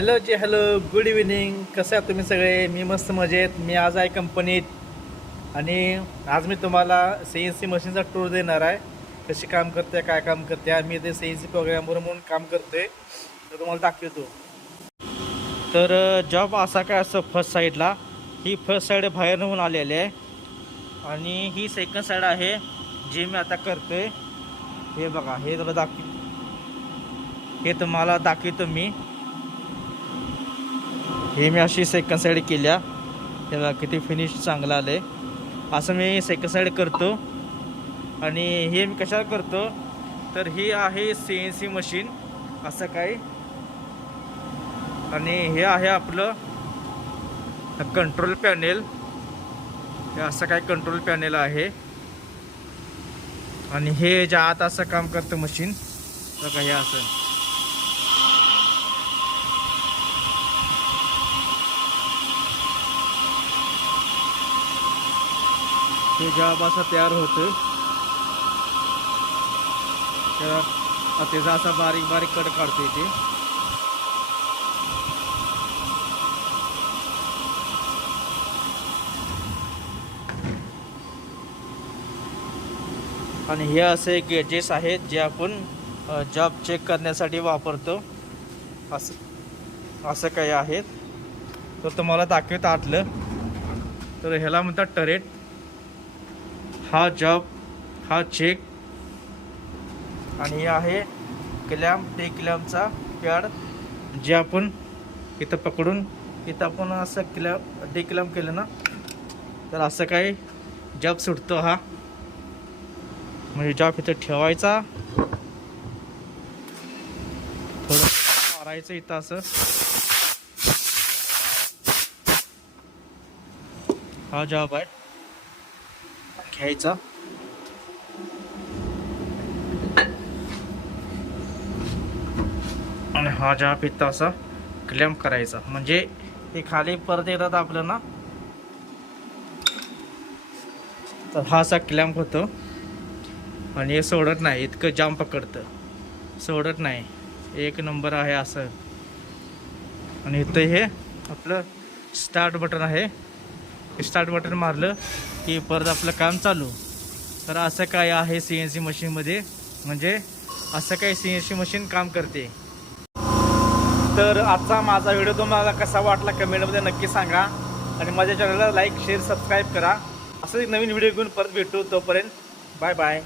Hello ji hello good evening कसं आहे तुम्ही सगळे? मी मस्त मजेत. मी आज आहे कंपनीत. आणि आज मी तुम्हाला सी एन सी मशीनचा टूर देणार आहे. कशी काम करते काय काम करते. मी ते सी एन सी प्रोग्रामवर म्हणून काम करते तर तुम्हाला दाखवतो. तर जॉब असा काय असं फर्स्ट साईडला ही फर्स्ट साईड बाहेर होऊन आलेली आहे. आणि ही सेकंड साईड आहे जी मी आता करतोय. हे बघा हे तुला दाखव हे तुम्हाला दाखवतो मी. हे मी अशी सेकंड साईड केल्या. त्याला किती फिनिश चांगलं आलं आहे असं मी सेकंड साईड करतो. आणि हे मी कशाला करतो? तर ही आहे सी एन सी मशीन असं काही. आणि हे आहे आपलं कंट्रोल पॅनेल हे असं काय कंट्रोल पॅनेल आहे. आणि हे ज्या आत असं काम करतं मशीन तर हे असं. हे जॉब असा तयार होतं त्याला त्याचा असा बारीक बारीक कट काढतो इथे आणि हे असे गेजेस आहेत जे आपण जॉब चेक करण्यासाठी वापरतो. असं असं काही आहेत. तर तुम्हाला दाखवत आटलं तर ह्याला म्हणतात टरेट हा जॉब हा चेक आणि हे आहे क्लॅम टे क्लॅमचा पॅड जे आपण इथं पकडून इथं आपण असं क्लॅम टे क्लॅम केलं ना तर असं काही जॉब सुटतो हा. म्हणजे जॉब इथं ठेवायचा. थोडं मारायचं इथं असं. हा जॉब आहे. घ्यायचा आणि हा जहा पित्ता असा क्लेम करायचा. म्हणजे हे खाली परत येतात आपलं ना तर हा असा क्लॅम्प होतो. आणि हे सोडत नाही. इतकं जाम पकडतं. सोडत नाही. एक नंबर आहे असं. आणि इथं हे आपलं स्टार्ट बटन आहे. स्टार्ट बटन मारलं की परत आपलं काम चालू. तर असं काय आहे सी एन सी मशीनमध्ये? म्हणजे असं काही सी एन सी मशीन काम करते. तर आजचा माझा व्हिडिओ तुम्हाला कसा वाटला कमेंटमध्ये नक्की सांगा. आणि माझ्या चॅनलला लाईक शेअर सबस्क्राईब करा. असं एक नवीन व्हिडिओ घेऊन परत भेटू तोपर्यंत. Bye bye